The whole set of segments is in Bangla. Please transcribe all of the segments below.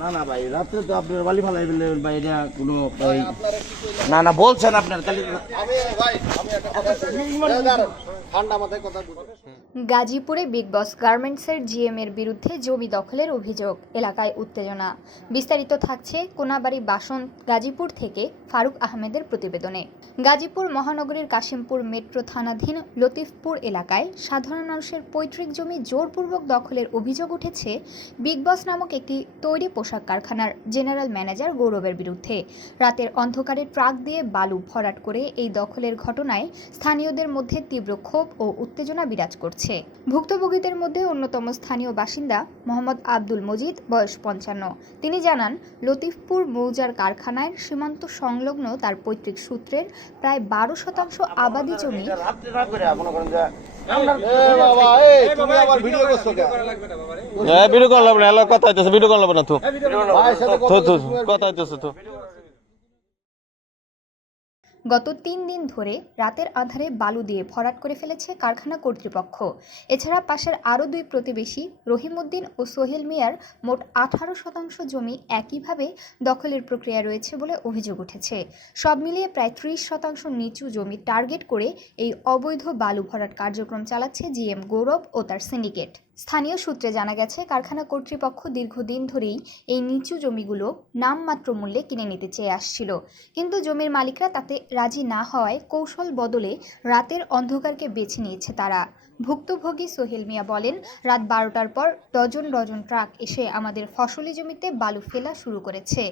না না ভাই, রাত্রে তো আপনার বালি ফালাই ফেললেন ভাই, এটা কোনো ভাই না না বলছেন আপনার তাহলে ঠান্ডা মাথায় কথা বলুন। গাজীপুরে বিগ বস গার্মেন্টসের জিএমের বিরুদ্ধে জমি দখলের অভিযোগ, এলাকায় উত্তেজনা। বিস্তারিত থাকছে কোনাবাড়ি বাসন গাজীপুর থেকে ফারুক আহমেদের প্রতিবেদনে। গাজীপুর মহানগরীর কাশিমপুর মেট্রো থানাধীন লতিফপুর এলাকায় সাধারণ মানুষের পৈতৃক জমি জোরপূর্বক দখলের অভিযোগ উঠেছে বিগ বস নামক একটি তৈরি পোশাক কারখানার জেনারেল ম্যানেজার গৌরবের বিরুদ্ধে। রাতের অন্ধকারে ট্রাক দিয়ে বালু ভরাট করে এই দখলের ঘটনায় স্থানীয়দের মধ্যে তীব্র ক্ষোভ ও উত্তেজনা বিরাজ করছে। ভুক্তভোগীদের মধ্যে অন্যতম স্থানীয় বাসিন্দা মোহাম্মদ আব্দুল মজিদ, বয়স 55। তিনি জানান, লতিফপুর মৌজার কারখানায় সীমান্ত সংলগ্ন তার পৈতৃক সূত্রের প্রায় 12% আবাদি জমি রাত্রে না করে মনে করেন যে আমরা বাবা, তুমি আবার ভিডিও করছো কেন? ভিডিও কল লাগবে না, কথা হইতেছে, ভিডিও কল লাগবে না তো, ভাইয়ের সাথে কথা হইতেছে তো। গত 3 দিন ধরে রাতের আধারে বালু দিয়ে ভরাট করে ফেলেছে কারখানা কর্তৃপক্ষ। এছাড়া পাশের আরও 2 প্রতিবেশী রহিমউদ্দিন ও সোহেল মিয়ার মোট 18% জমি একইভাবে দখলের প্রক্রিয়া রয়েছে বলে অভিযোগ উঠেছে। সব মিলিয়ে প্রায় 30% নিচু জমি টার্গেট করে এই অবৈধ বালু ভরাট কার্যক্রম চালাচ্ছে জিএম গৌরব ও তার সিন্ডিকেট। স্থানীয় সূত্রে জানা গেছে, কারখানা কর্তৃপক্ষ দীর্ঘদিন ধরেই এই নিচু জমিগুলো নামমাত্র মূল্যে কিনে নিতে চেয়ে আসছিল, কিন্তু জমির মালিকরা তাতে রাজি না হওয়ায় কৌশল বদলে রাতের অন্ধকারকে বেছে নিয়েছে তারা। ভুক্তভোগী সোহেল মিয়া বলেন, রাত 12টার পর ডজন ডজন ট্রাক এসে আমাদের ফসলি জমিতে বালু ফেলা শুরু করেছে।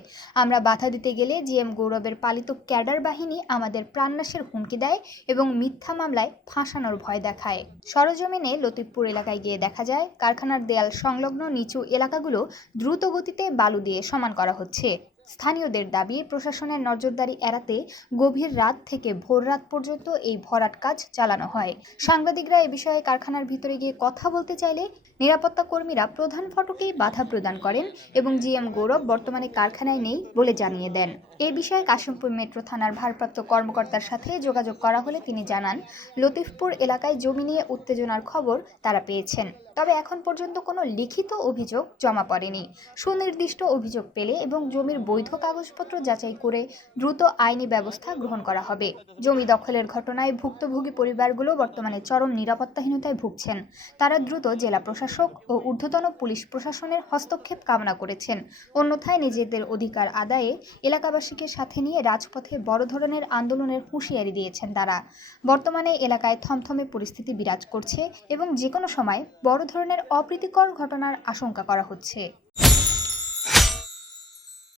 আমরা বাধা দিতে গেলে জিএম গৌরবের পালিত ক্যাডার বাহিনী আমাদের প্রাণনাশের হুমকি দেয় এবং মিথ্যা মামলায় ফাঁসানোর ভয় দেখায়। সরজমিনে লতিফপুর এলাকায় গিয়ে দেখা যায়, কারখানার দেয়াল সংলগ্ন নিচু এলাকাগুলো দ্রুত গতিতে বালু দিয়ে সমান করা হচ্ছে। স্থানীয়দের দাবি, প্রশাসনের নজরদারি এড়াতে গভীর রাত থেকে ভোর রাত পর্যন্ত এই ভরাট কাজ চালানো হয়। সাংবাদিকরা এ বিষয়ে কারখানার ভিতরে গিয়ে কথা বলতে চাইলে নিরাপত্তা কর্মীরা প্রধান ফটকেই বাধা প্রদান করেন এবং জিএম গৌরব বর্তমানে কারখানায় নেই বলে জানিয়ে দেন। এ বিষয়ে কাশিমপুর মেট্রো থানার ভারপ্রাপ্ত কর্মকর্তার সাথে যোগাযোগ করা হলে তিনি জানান, লতিফপুর এলাকায় জমি নিয়ে উত্তেজনার খবর তারা পেয়েছেন, তবে এখন পর্যন্ত কোনো লিখিত অভিযোগ জমা পড়েনি। সুনির্দিষ্ট অভিযোগ পেলে এবং জমির বৈধ কাগজপত্র যাচাই করে দ্রুত আইনি ব্যবস্থা গ্রহণ করা হবে। জমি দখলের ঘটনায় ভুক্তভোগী পরিবারগুলো বর্তমানে চরম নিরাপত্তাহীনতায় ভুগছেন। তারা দ্রুত জেলা প্রশাসক ও ঊর্ধ্বতন পুলিশ প্রশাসনের হস্তক্ষেপ কামনা করেছেন। অন্যথায় নিজেদের অধিকার আদায়ে এলাকাবাসীকে সাথে নিয়ে রাজপথে বড় ধরনের আন্দোলনের হুঁশিয়ারি দিয়েছেন তারা। বর্তমানে এলাকায় থমথমে পরিস্থিতি বিরাজ করছে এবং যে কোনো সময় বড় ধরনের অপ্রীতিকর ঘটনার আশঙ্কা করা হচ্ছে।